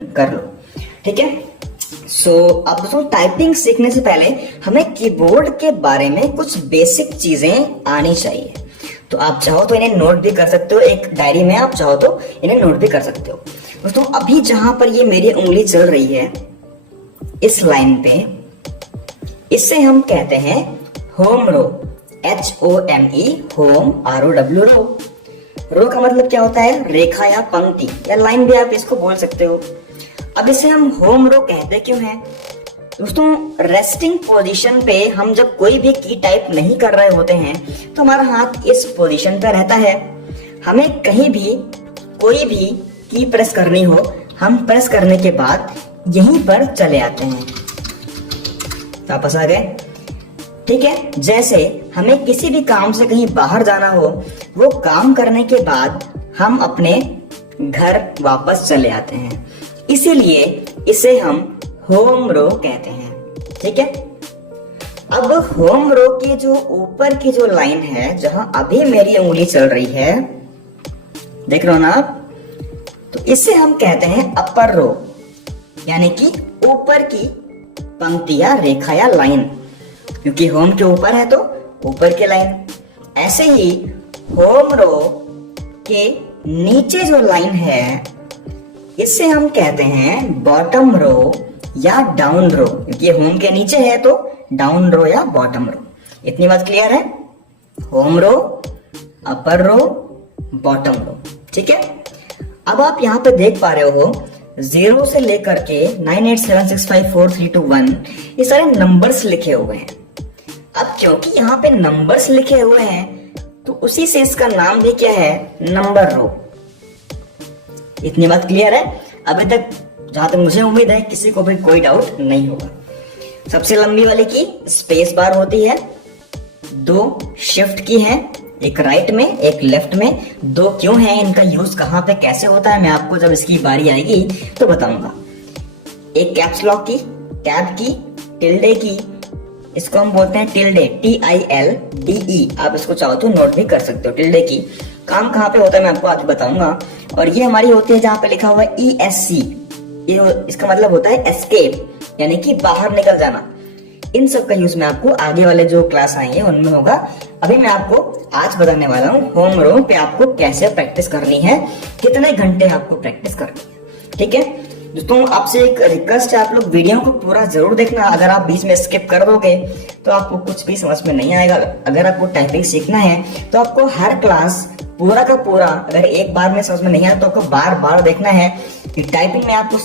कर लो। ठीक है, अब दोस्तों टाइपिंग सीखने से पहले हमें कीबोर्ड के बारे में कुछ बेसिक चीजें आनी चाहिए। तो आप चाहो तो इन्हें नोट भी कर सकते हो, एक डायरी में आप चाहो तो इन्हें नोट भी कर सकते हो। दोस्तों अभी जहां पर ये मेरी उंगली चल रही है इस लाइन पे, इससे हम कहते हैं होम रो, HOME, होम, ROW, रो। रो का मतलब क्या होता है? रेखा या पंक्ति या लाइन भी आप इसको बोल सकते हो। अब इसे हम होम रो कहते क्यों हैं? दोस्तों रेस्टिंग पोजीशन पे हम जब कोई भी की टाइप नहीं कर रहे होते हैं तो हमारा हाथ इस पोजीशन पे रहता है। हमें कहीं भी कोई भी की प्रेस करनी हो, हम प्रेस करने के बाद यहीं पर चले आते हैं, वापस आ गए। ठीक है, जैसे हमें किसी भी काम से कहीं बाहर जाना हो, वो काम करने के बाद हम अपने घर वापस चले आते हैं, इसीलिए इसे हम होम रो कहते हैं। ठीक है, अब होम रो के जो ऊपर की जो लाइन है, जहां अभी मेरी उंगली चल रही है, देख रहे हो ना आप, तो इसे हम कहते हैं अपर रो, यानी कि ऊपर की पंक्ति या रेखा या लाइन, क्योंकि होम के ऊपर है तो ऊपर की लाइन। ऐसे ही होम रो के नीचे जो लाइन है, इससे हम कहते हैं बॉटम रो या डाउन रो, क्योंकि होम के नीचे है तो डाउन रो या बॉटम रो। इतनी बात क्लियर है? होम रो, अपर रो, बॉटम रो। ठीक है, अब आप यहां पे देख पा रहे हो 0 से लेकर के 98765432 ये सारे नंबर्स लिखे हुए हैं। अब क्योंकि यहाँ पे नंबर्स लिखे हुए हैं तो उसी से इसका नाम भी क्या है? नंबर रो। इतनी बात क्लियर है? अभी तक जहां तक मुझे उम्मीद है किसी को भी कोई डाउट नहीं होगा। सबसे लंबी वाली की स्पेस बार होती है, 2 शिफ्ट की है, एक राइट में एक लेफ्ट में। 2 क्यों है, इनका यूज कहां पे कैसे होता है, मैं आपको जब इसकी बारी आएगी तो बताऊंगा। एक कैप्स लॉक की, टैब की, टिल्डे की, इसको हम बोलते हैं टिल्डे, TILDE। आप इसको चाहो तो नोट भी कर सकते हो। टिल्डे की काम कहाँ पे होता है मैं आपको आगे बताऊंगा। और ये हमारी होती है जहां पे लिखा हुआ है ESC, ये इसका मतलब होता है एस्केप, यानी कि बाहर निकल जाना। इन सब का यूज मैं आपको आगे वाले जो क्लास आएंगे उनमें होगा। अभी मैं आपको आज बताने वाला हूँ होम रो पे आपको कैसे प्रैक्टिस करनी है, कितने घंटे आपको प्रैक्टिस करनी है। ठीक है दोस्तों, आपसे एक रिक्वेस्ट है, आप लोग वीडियो को पूरा जरूर देखना। अगर आप बीच में स्किप कर दोगे तो आपको कुछ भी समझ में नहीं आएगा। अगर आपको टाइपिंग सीखना है तो आपको हर क्लास पूरा का पूरा, अगर एक बार में समझ में नहीं आया तो आपको बार बार देखना है कि टाइपिंग में आपको